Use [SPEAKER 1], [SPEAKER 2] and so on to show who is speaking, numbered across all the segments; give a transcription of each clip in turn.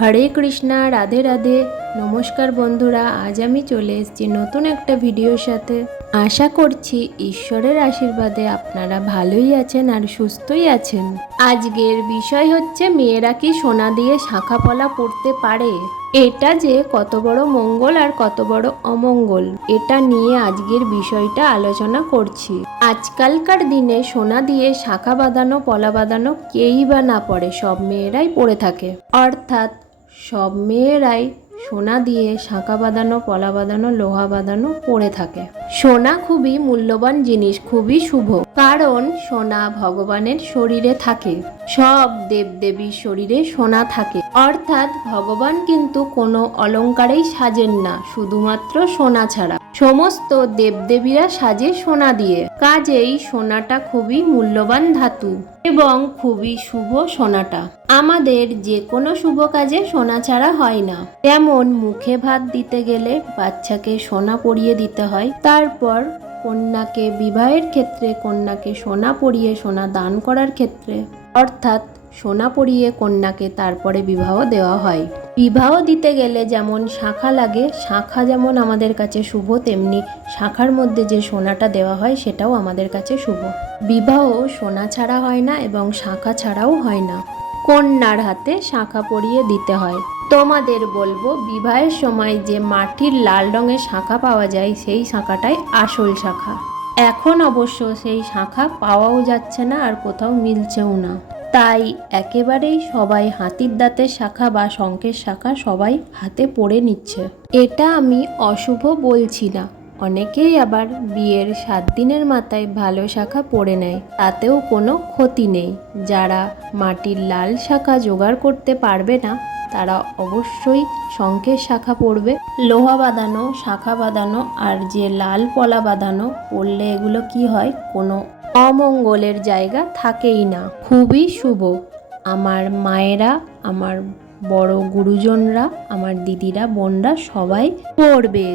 [SPEAKER 1] হরে কৃষ্ণা, রাধে রাধে। নমস্কার বন্ধুরা, আজ আমি চলে এসেছি নতুন একটা ভিডিওর সাথে। আশা করছি ঈশ্বরের আশীর্বাদে আপনারা ভালোই আছেন আর সুস্থই আছেন। আজকের বিষয় হচ্ছে, মেয়েরা কি সোনা দিয়ে শাখা পলা পড়তে পারে? এটা যে কত বড় মঙ্গল আর কত বড় অমঙ্গল, এটা নিয়ে আজকের বিষয়টা আলোচনা করছি। আজকালকার দিনে সোনা দিয়ে শাখা বাঁধানো, পলা বাঁধানো কেই বা না পড়ে সব মেয়েরাই পড়ে থাকে। অর্থাৎ সব মেয়েরাই সোনা দিয়ে শাঁখা বাঁধানো, পলা বাঁধানো, লোহা বাঁধানো পরে থাকে। সোনা খুবই মূল্যবান জিনিস, খুবই শুভ। কারণ সোনা ভগবানের শরীরে থাকে। সব দেবদেবীর শরীরে সোনা থাকে। অর্থাৎ ভগবান কিন্তু কোনো অলঙ্কারেই সাজেন না, শুধুমাত্র সোনা ছাড়া। সমস্ত দেবদেবীরা সাজে সোনা দিয়ে। কাজেই সোনাটা খুবই মূল্যবান ধাতু এবং খুবই শুভ সোনাটা। আমাদের যে কোনো শুভ কাজে সোনা ছাড়া হয় না। যেমন মুখে ভাত দিতে গেলে বাচ্চাকে সোনা পরিয়ে দিতে হয়, তারপর কন্যাকে বিবাহের ক্ষেত্রে কন্যাকে সোনা পরিয়ে সোনা দান করার ক্ষেত্রে, অর্থাৎ সোনা পরিয়ে কন্যাকে তারপরে বিবাহ দেওয়া হয়। বিবাহ দিতে গেলে যেমন শাখা লাগে, শাখা যেমন আমাদের কাছে শুভ, তেমনি শাখার মধ্যে যে সোনাটা দেওয়া হয় সেটাও আমাদের কাছে শুভ। বিবাহ সোনা ছাড়া হয় না এবং শাখা ছাড়াও হয় না। কন্যার হাতে শাখা পরিয়ে দিতে হয়। তোমাদের বলব, বিবাহের সময় যে মাটির লাল রঙের শাখা পাওয়া যায়, সেই শাখাটাই আসল শাখা। এখন অবশ্য সেই শাখা পাওয়াও যাচ্ছে না আর কোথাও মিলছেও না। তাই একেবারেই সবাই হাতির দাঁতের শাখা বা শঙ্কের শাখা সবাই হাতে পড়ে নিচ্ছে। এটা আমি অশুভ বলছি না। অনেকেই আবার বিয়ের সাত দিনের মাথায় ভালো শাখা পড়ে নেয়। তাতেও কোনো ক্ষতি নেই। যারা মাটির লাল শাখা জোগাড় করতে পারবে না, তারা অবশ্যই শঙ্কের শাখা পড়বে। লোহা বাঁধানো, শাখা বাঁধানো আর যে লাল পলা বাঁধানো, পড়লে এগুলো কি হয়? কোনো অমঙ্গলের জায়গা থাকেই না। খুবই শুভ। আমার মায়েরা, আমার বড় গুরুজনরা, আমার দিদিরা, বোনরা সবাই পড়বে।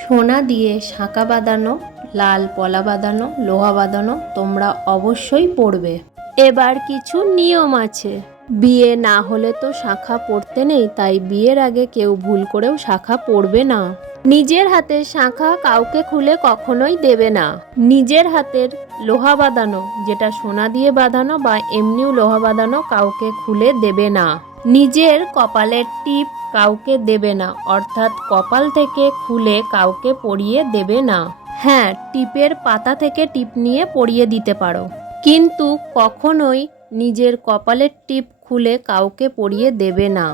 [SPEAKER 1] সোনা দিয়ে শাঁকা বাঁধানো, লাল পলা বাঁধানো, লোহা বাঁধানো তোমরা অবশ্যই পড়বে। এবার কিছু নিয়ম আছে। বিয়ে না হলে তো শাখা পড়তে নেই, তাই বিয়ের আগে কেউ ভুল করেও শাখা পড়বে না। নিজের হাতের শাখা কাউকে খুলে কখনোই দেবে না। নিজের হাতের লোহা বাঁধানো, যেটা সোনা দিয়ে বাঁধানো বা এমনিও লোহা বাঁধানো কাউকে খুলে দেবে না। নিজের কপালের টিপ কাউকে দেবে না, অর্থাৎ কপাল থেকে খুলে কাউকে পরিয়ে দেবে না। হ্যাঁ টিপের পাতা থেকে টিপ নিয়ে পরিয়ে দিতে পারো। কিন্তু কখনোই নিজের কপালের টিপ খুলে কাউকে পরিয়ে দেবে না।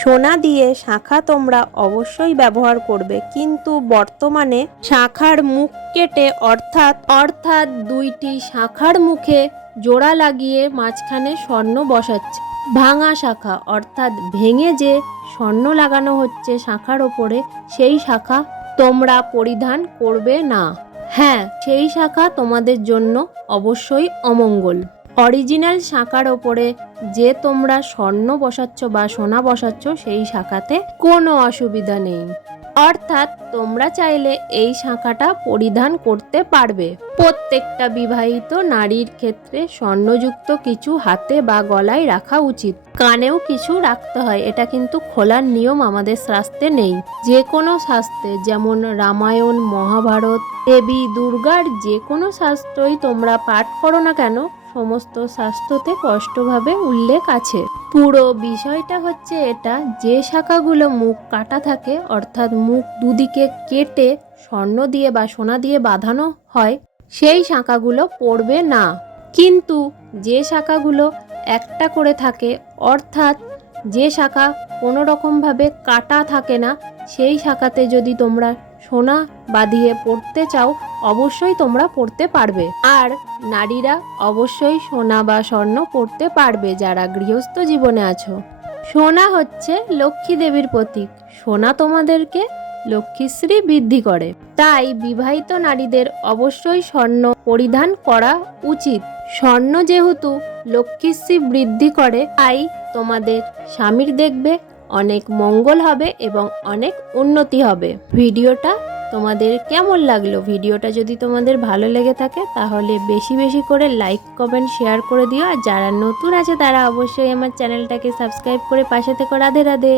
[SPEAKER 1] সোনা দিয়ে শাখা তোমরা অবশ্যই ব্যবহার করবে, কিন্তু বর্তমানে শাখার মুখ কেটে অর্থাৎ অর্থাৎ দুইটি শাখার মুখে জোড়া লাগিয়ে মাঝখানে স্বর্ণ বসাচ্ছে। ভাঙা শাখা, অর্থাৎ ভেঙে যে স্বর্ণ লাগানো হচ্ছে শাখার ওপরে, সেই শাখা তোমরা পরিধান করবে না। হ্যাঁ সেই শাখা তোমাদের জন্য অবশ্যই অমঙ্গল। অরিজিনাল শাখার ওপরে যে তোমরা স্বর্ণ বসাচ্ছ বা সোনা বসাচ্ছ, সেই শাখাতে কোনো অসুবিধা নেই। অর্থাৎ তোমরা চাইলে এই শাখাটা পরিধান করতে পারবে। প্রত্যেকটা বিবাহিত নারীর ক্ষেত্রে স্বর্ণযুক্ত কিছু হাতে বা গলায় রাখা উচিত। কানেও কিছু রাখতে হয়, এটা কিন্তু খোলার নিয়ম আমাদের শাস্ত্রে নেই। যে কোনো শাস্ত্রে, যেমন রামায়ণ, মহাভারত, দেবী, দুর্গার যে কোনো শাস্ত্রই তোমরা পাঠ করো না কেন সমস্ত স্বাস্থ্যতে স্পষ্টভাবে উল্লেখ আছে। পুরো বিষয়টা হচ্ছে এটা, যে শাখাগুলো মুখ কাটা থাকে, অর্থাৎ মুখ দুদিকে কেটে স্বর্ণ দিয়ে বা সোনা দিয়ে বাঁধানো হয়, সেই শাখাগুলো পড়বে না। কিন্তু যে শাখাগুলো একটা করে থাকে, অর্থাৎ যে শাখা কোনো রকমভাবে কাটা থাকে না, সেই শাখাতে যদি তোমরা সোনা বাঁধিয়ে পড়তে চাও অবশ্যই তোমরা পড়তে পারবে। আর নারীরা অবশ্যই সোনা বা স্বর্ণ পড়তে পারবে যারা গৃহস্থ জীবনে আছো। সোনা হচ্ছে লক্ষ্মী দেবীর প্রতীক। সোনা তোমাদেরকে লক্ষ্মীশ্রী বৃদ্ধি করে। তাই বিবাহিত নারীদের অবশ্যই স্বর্ণ পরিধান করা উচিত। স্বর্ণ যেহেতু লক্ষ্মীশ্রী বৃদ্ধি করে, তাই তোমাদের স্বামীর দেখবে অনেক মঙ্গল হবে এবং অনেক উন্নতি হবে। ভিডিওটা তোমাদের কেমন লাগল ভিডিওটা? যদি তোমাদের ভালো লেগে থাকে, তাহলে বেশি বেশি করে লাইক কমেন্ট শেয়ার করে দিও। আর যারা নতুন আছে, তারা অবশ্যই আমার চ্যানেলটাকে সাবস্ক্রাইব করে পাশে থেকে। রাধে রাধে।